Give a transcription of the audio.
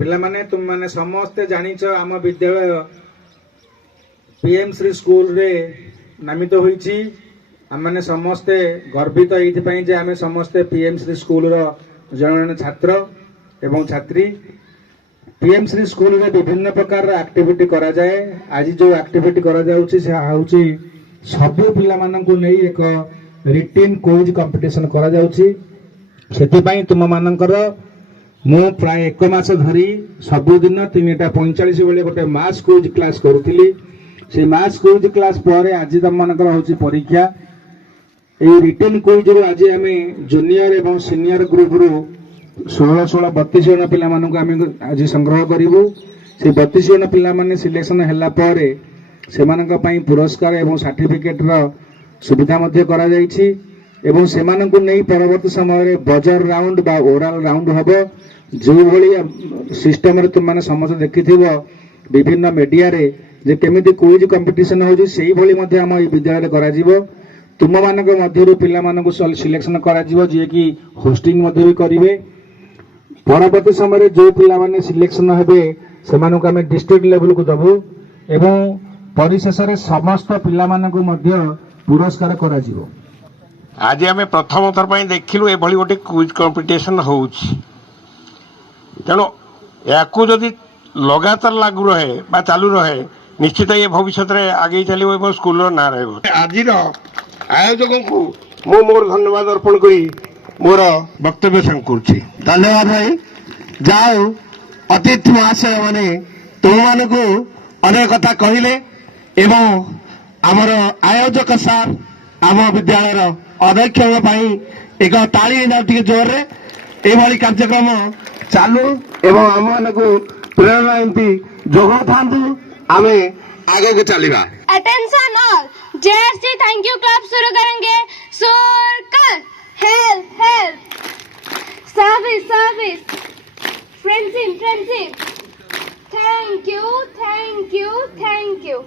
पिलामाने तुम माने समस्ते जानिछ आम विद्यालय पीएम श्री स्कूल रे नामित होईछि। आम माने समस्ते गर्वित एइथिपई जे आमे समस्ते पीएम श्री स्कूल रो जण छात्र एवं छात्री। पीएम श्री स्कूल रे विभिन्न प्रकार एक्टिविटी करा जाए। आज जो एक्टिविटी करा जाउछि से हाउछि सबु पिला माननकु नै एक रिटिन क्विज कंपटीशन करा जाउछि। सेतिपई तुम मानकर मु प्राय 1 मास धरी सबुदिन 3:45 बेले गोटे मास क्विज क्लास करूथिली। से मास क्विज क्लास पर आज तुम मानकर होछि परीक्षा। ए रिटन क्विज रो आज आमे जूनियर एवं सीनियर ग्रुप रो 16 32 जन पिला मानक आमे आज संग्रह करिवु। से 32 जन पिला माने सिलेक्शन हैला पर से मानक पई पुरस्कार एवं सर्टिफिकेट रो सुविधा मध्ये करा जाईछि। एवं सेमानंकु नै परवर्ती समय रे बजर राउंड बा ओरल राउंड हबो। जो भली सिस्टम रे तुम माने समस्त देखिथिबो विभिन्न मीडिया रे जे केमिति क्विज कंपटीशन होजि सेही भली मध्ये हम ई विद्यालय रे करा जिवो। तुम मानक मध्यरु पिला मानकु सिलेक्शन करा जिवो जे कि होस्टिंग मध्ये भी करिवे। परवर्ती समय रे जो पिला माने सिलेक्शन हेबे सेमानकु हम डिस्ट्रिक्ट लेवल को दबो एवं परिशेष रे समस्त पिला मानकु मध्ये पुरस्कार करा जिवो। आज आम प्रथम थर पर देखिलु एभली गोटे क्विज कंपटीशन होउछि। तेणु या जदि लगातार लागू रहे बा चालू रहे निश्चित ये भविष्य में आगे चलो स्कूल ना रहे। आज आयोजक को मु मोर धन्यवाद अर्पण करी मोर वक्तव्य संग करुछि। धन्यवाद भाई। जाओ अतिथि महाशय माने तुम मानकु अनेक कथा कहले एवं आमर आयोजक सार आम विद्यालय अध्यक्ष एक ताली टे जोर रे एभली कार्यक्रम चालू एवं आम मानकु प्रेरणा एमती जोग था आम आगे को चलवा। Attention all JSC thank you club शुरू करेंगे। Circle help help service service friendship friendship thank you thank you thank you.